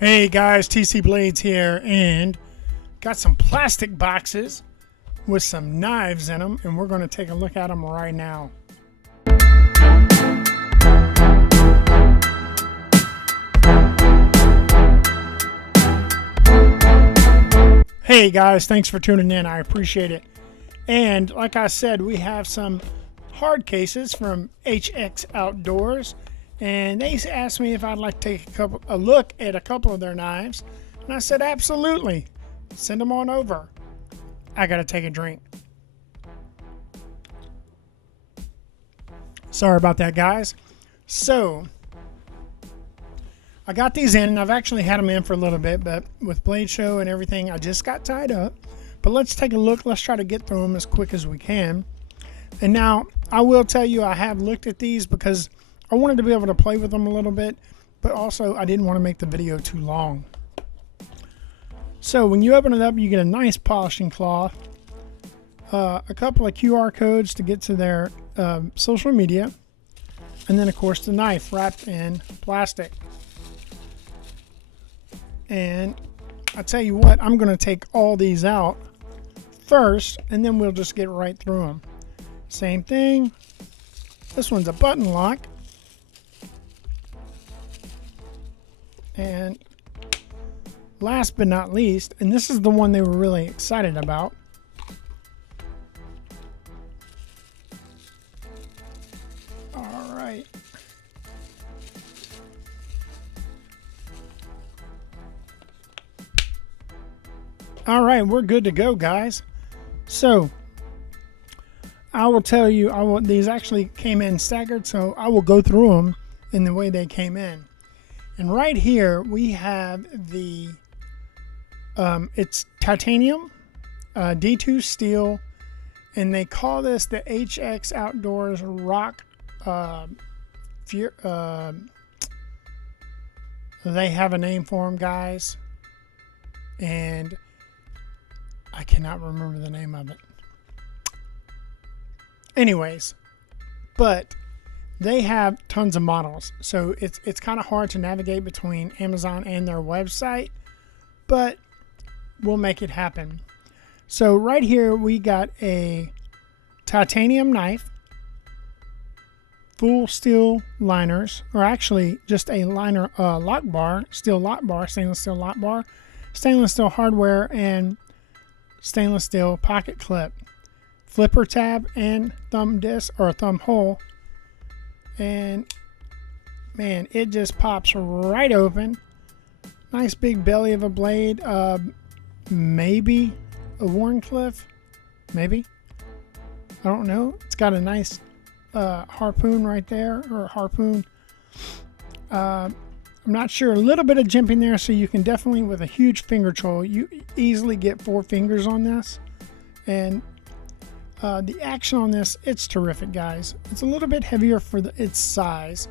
Hey guys, TCBlades here, and got some plastic boxes with some knives in them, and we're going to take a look at them right now. Hey guys, thanks for tuning in. I appreciate it. And like I said, we have some hard cases from HX Outdoors, and they asked me if I'd like to take a look at a couple of their knives, and I said absolutely, send them on over. I gotta take a drink. Sorry about that, guys. So I got these in, and I've actually had them in for a little bit, but with Blade Show and everything, I just got tied up. But let's take a look. Let's try to get through them as quick as we can. And now I will tell you, I have looked at these because I wanted to be able to play with them a little bit, but also I didn't want to make the video too long. So when you open it up, you get a nice polishing cloth, a couple of QR codes to get to their social media, and then of course the knife wrapped in plastic. And I tell you what, I'm going to take all these out first, and then we'll just get right through them. Same thing. This one's a button lock. And last but not least, and this is the one they were really excited about, all right, we're good to go, guys. So I will tell you, these actually came in staggered, so I will go through them in the way they came in. And right here we have the it's titanium, D2 steel, and they call this the HX Outdoors Rock. They have a name for them, guys, and I cannot remember the name of it. Anyways, but they have tons of models, so it's kind of hard to navigate between Amazon and their website, but we'll make it happen. So right here we got a titanium knife, full steel liners, or actually just a liner lock bar, steel lock bar, stainless steel lock bar, stainless steel hardware, and stainless steel pocket clip, flipper tab, and thumb disc or thumb hole. And man, it just pops right open. Nice big belly of a blade. Maybe a Warncliffe, maybe, I don't know. It's got a nice harpoon right there, or harpoon. I'm not sure. A little bit of jimping there, so you can definitely, with a huge finger troll, you easily get 4 fingers on this. And the action on this, it's terrific, guys. It's a little bit heavier for its size,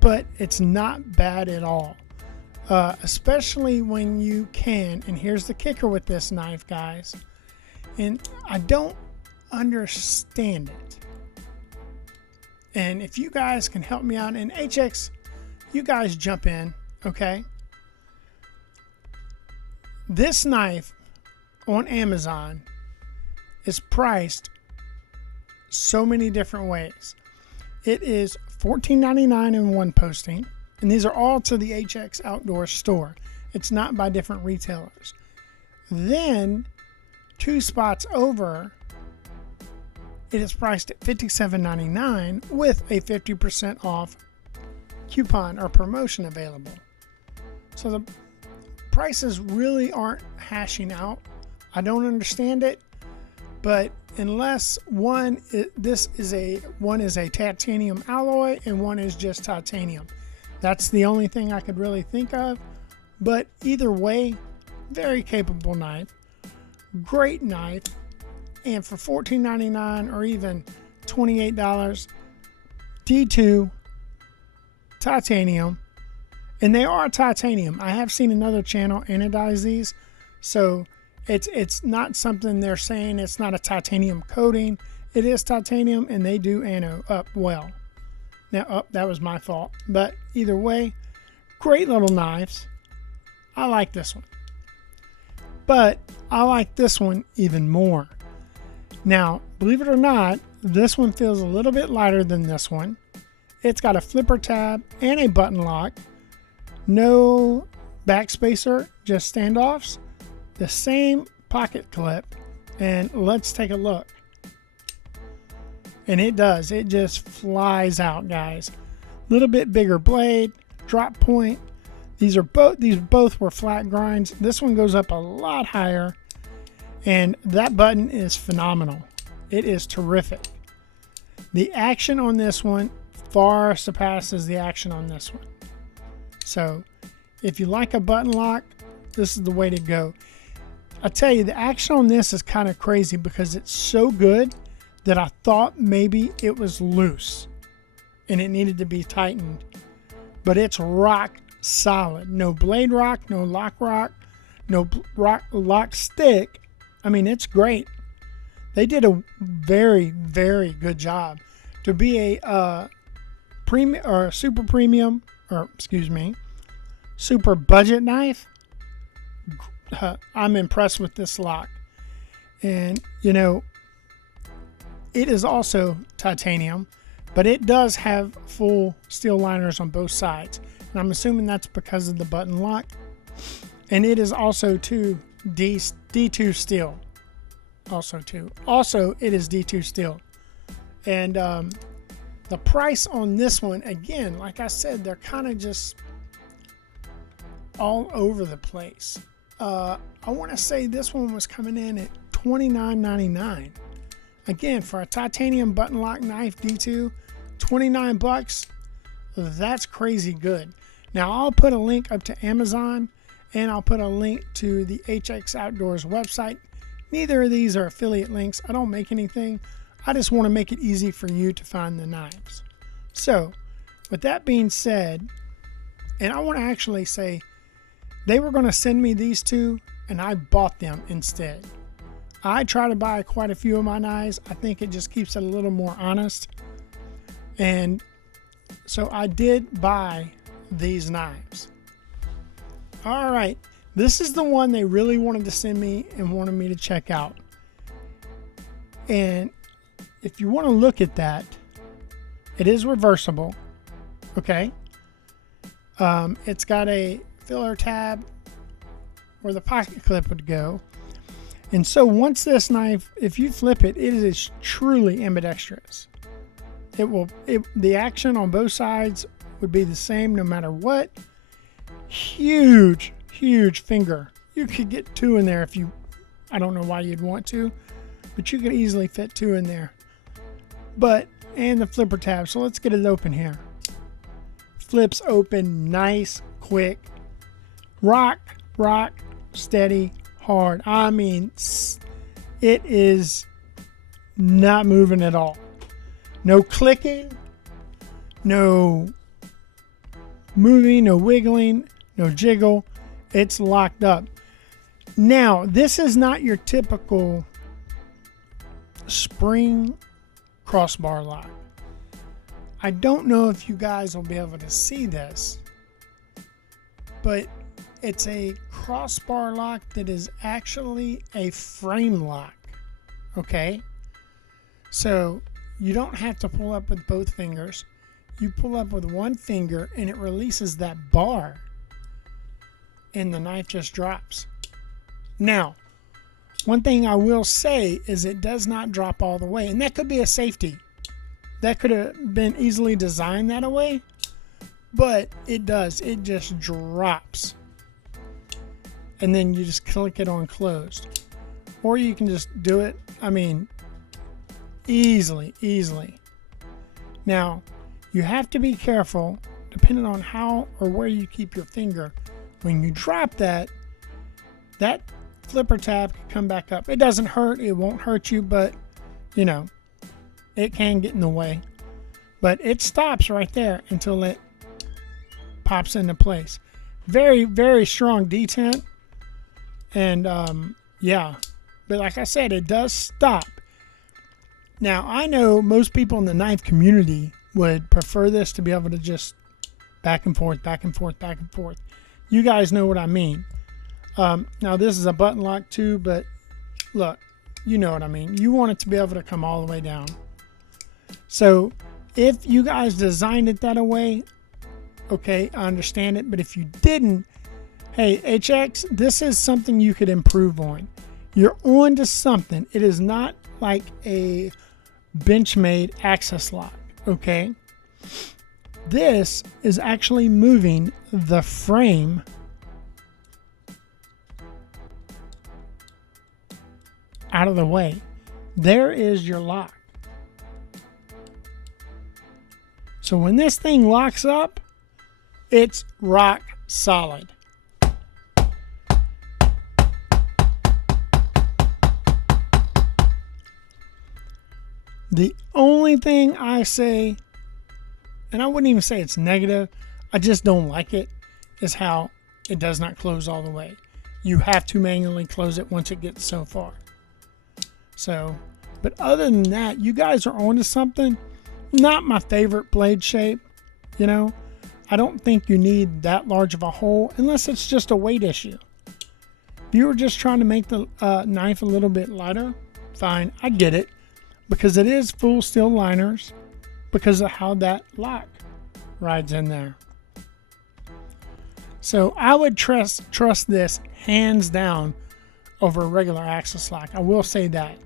but it's not bad at all. Especially when you can, and here's the kicker with this knife, guys, and I don't understand it. And if you guys can help me out, and HX, you guys jump in, okay? This knife on Amazon is priced so many different ways. It is $14.99 in one posting, and these are all to the HX Outdoor store. It's not by different retailers. Then 2 spots over, it is priced at $57.99 with a 50% off coupon or promotion available. So the prices really aren't hashing out. I don't understand it, but unless one is a titanium alloy and one is just titanium. That's the only thing I could really think of. But either way, very capable knife, great knife, and for $14.99 or even $28, D2 titanium, and they are titanium. I have seen another channel anodize these, so it's not something they're saying it's not a titanium coating. It is titanium, and they do ano up well. Now, that was my fault. But either way, great little knives. I like this one. But I like this one even more. Now, believe it or not, this one feels a little bit lighter than this one. It's got a flipper tab and a button lock. No backspacer, just standoffs. The same pocket clip. And let's take a look. And it does. It just flies out, guys. Little bit bigger blade, drop point. These both were flat grinds. This one goes up a lot higher. And that button is phenomenal. It is terrific. The action on this one far surpasses the action on this one. So if you like a button lock, this is the way to go. I tell you, the action on this is kind of crazy because it's so good that I thought maybe it was loose and it needed to be tightened. But it's rock solid. No blade rock, no lock, no lock stick. I mean, it's great. They did a very, very good job to be a premium or super premium, or excuse me, super budget knife. I'm impressed with this lock. And you know, it is also titanium, but it does have full steel liners on both sides. And I'm assuming that's because of the button lock. And it is also D2 steel. Also, it is D2 steel. And the price on this one, again, like I said, they're kind of just all over the place. I want to say this one was coming in at $29.99. Again, for a titanium button lock knife D2, 29 bucks. That's crazy good. Now I'll put a link up to Amazon and I'll put a link to the HX Outdoors website. Neither of these are affiliate links. I don't make anything. I just want to make it easy for you to find the knives. So with that being said, and I want to actually say they were going to send me these two and I bought them instead. I try to buy quite a few of my knives. I think it just keeps it a little more honest. And so I did buy these knives. All right. This is the one they really wanted to send me and wanted me to check out. And if you want to look at that, it is reversible. Okay. It's got a filler tab where the pocket clip would go. And so once this knife, if you flip it, it is truly ambidextrous. The action on both sides would be the same no matter what. Huge finger. You could get two in there if you, I don't know why you'd want to, but you could easily fit two in there. And the flipper tab. So let's get it open here. Flips open nice, quick. Rock, steady, hard. I mean, it is not moving at all. No clicking, no moving, no wiggling, no jiggle. It's locked up. Now, this is not your typical spring crossbar lock. I don't know if you guys will be able to see this, but it's a crossbar lock that is actually a frame lock. Okay? So you don't have to pull up with both fingers. You pull up with one finger and it releases that bar and the knife just drops. Now, one thing I will say is it does not drop all the way, and that could be a safety. That could have been easily designed that way, but it does. It just drops. And then you just click it on closed. Or you can just do it, I mean, easily. Now, you have to be careful, depending on how or where you keep your finger. When you drop that flipper tab can come back up. It doesn't hurt, it won't hurt you, but, you know, it can get in the way. But it stops right there until it pops into place. Very, very strong detent. And, yeah. But like I said, it does stop. Now, I know most people in the knife community would prefer this to be able to just back and forth. You guys know what I mean. Now this is a button lock too, but look, you know what I mean. You want it to be able to come all the way down. So if you guys designed it that way, okay, I understand it. But if you didn't, hey, HX, this is something you could improve on. You're on to something. It is not like a Benchmade access lock, okay? This is actually moving the frame out of the way. There is your lock. So when this thing locks up, it's rock solid. The only thing I say, and I wouldn't even say it's negative, I just don't like it, is how it does not close all the way. You have to manually close it once it gets so far. So, but other than that, you guys are onto something. Not my favorite blade shape, you know. I don't think you need that large of a hole unless it's just a weight issue. If you were just trying to make the knife a little bit lighter, fine, I get it. Because it is full steel liners because of how that lock rides in there. So I would trust this hands down over a regular access lock. I will say that.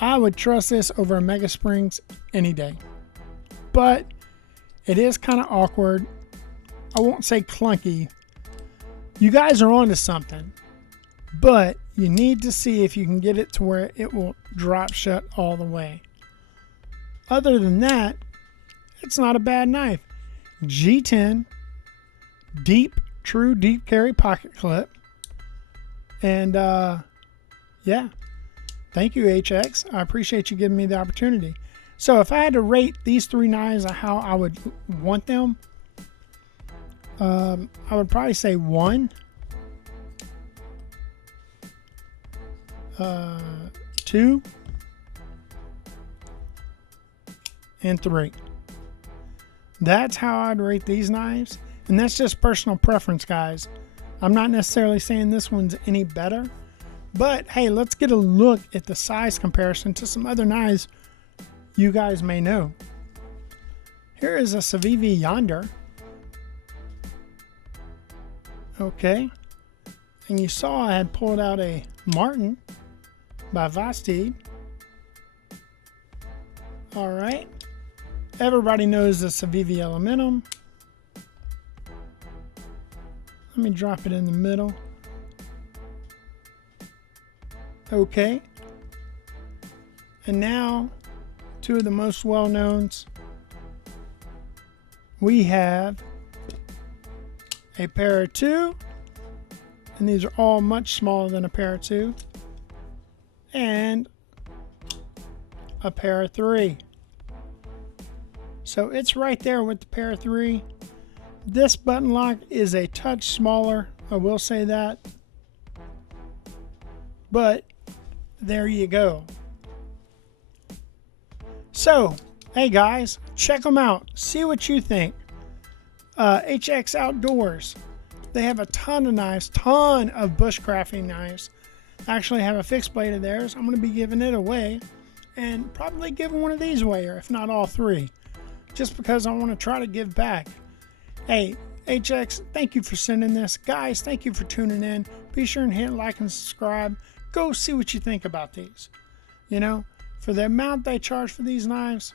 I would trust this over a Mega Springs any day. But it is kind of awkward. I won't say clunky. You guys are onto something. But you need to see if you can get it to where it will drop shut all the way. Other than that, it's not a bad knife. G10, true deep carry pocket clip. And yeah, thank you, HX. I appreciate you giving me the opportunity. So if I had to rate these three knives on how I would want them, I would probably say 1. 2 and 3. That's how I'd rate these knives, and that's just personal preference, guys. I'm not necessarily saying this one's any better, but hey, let's get a look at the size comparison to some other knives you guys may know. Here is a Civivi Yonder. Okay, and you saw I had pulled out a Martin by Vastid. All right. Everybody knows the Civivi Elementum. Let me drop it in the middle. Okay. And now, two of the most well-knowns. We have a pair of 2. And these are all much smaller than a pair of 2. And a pair of 3. So it's right there with the pair of 3. This button lock is a touch smaller, I will say that. But there you go. So, hey guys, check them out. See what you think. HX Outdoors. They have a ton of knives, ton of bushcrafting knives. I actually have a fixed blade of theirs. I'm going to be giving it away and probably giving one of these away, or if not all 3, just because I want to try to give back. Hey, HX, thank you for sending this. Guys, thank you for tuning in. Be sure and hit like and subscribe. Go see what you think about these. You know, for the amount they charge for these knives,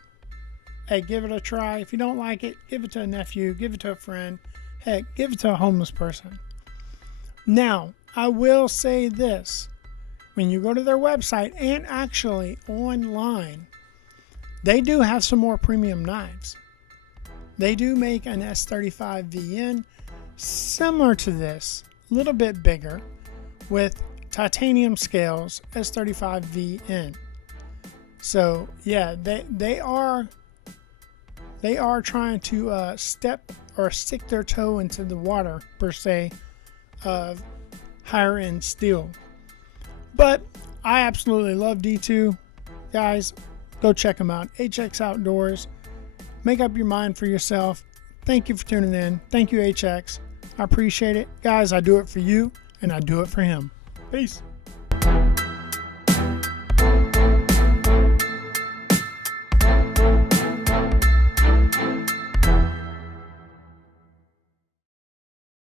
hey, give it a try. If you don't like it, give it to a nephew, give it to a friend. Heck, give it to a homeless person. Now, I will say this. When you go to their website and actually online, they do have some more premium knives. They do make an S35VN similar to this, a little bit bigger, with titanium scales, S35VN. So yeah, they are trying to stick their toe into the water, per se, of higher end steel. But I absolutely love D2. Guys, go check them out. HX Outdoors. Make up your mind for yourself. Thank you for tuning in. Thank you, HX. I appreciate it. Guys, I do it for you, and I do it for him. Peace.